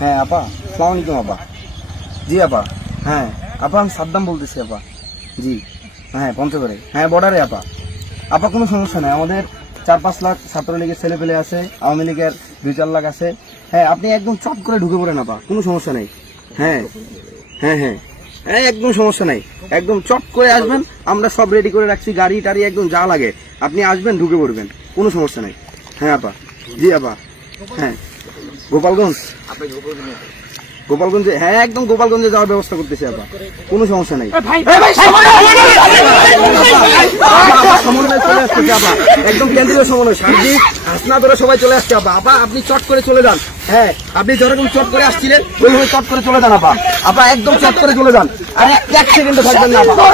হ্যাঁ আপা, আসসালামু আলাইকুম আপা। জি আপা, হ্যাঁ আপা আমি সাদ্দাম বলতেছি আপা। জি হ্যাঁ, পঞ্চগড়ে, হ্যাঁ বর্ডারে আপা। আপা কোনো সমস্যা নাই, আমাদের 4-5 লাখ ছাত্রলীগের ছেলে পেলে আছে, আওয়ামী লীগের 2-4 লাখ আছে। হ্যাঁ আপনি একদম চট করে ঢুকে পড়েন আপা, কোনো সমস্যা নেই। হ্যাঁ হ্যাঁ হ্যাঁ হ্যাঁ, একদম সমস্যা নাই, একদম চট করে আসবেন, আমরা সব রেডি করে রাখছি, গাড়ি টাড়ি একদম যা লাগে, আপনি আসবেন ঢুকে পড়বেন, কোনো সমস্যা নাই। হ্যাঁ আপা, জি আপা, হ্যাঁ গোপালগঞ্জ, গোপালগঞ্জে, হ্যাঁ একদম গোপালগঞ্জে যাওয়ার ব্যবস্থা করতেছি আপা, কোনো সমস্যা নাই। সমন্বয় চলে আসতেছে আপা, একদম কেন্দ্রীয় সমন্বয়, সার্বিক হাসনা ধরে সবাই চলে আসছে আপা। আপা আপনি চট করে চলে যান, হ্যাঁ আপনি যেরকম চট করে আসছিলেন ওইভাবে চট করে চলে যান আপা। আপা একদম চট করে চলে যান, আর এক সেকেন্ডে থাকবেন না আপা।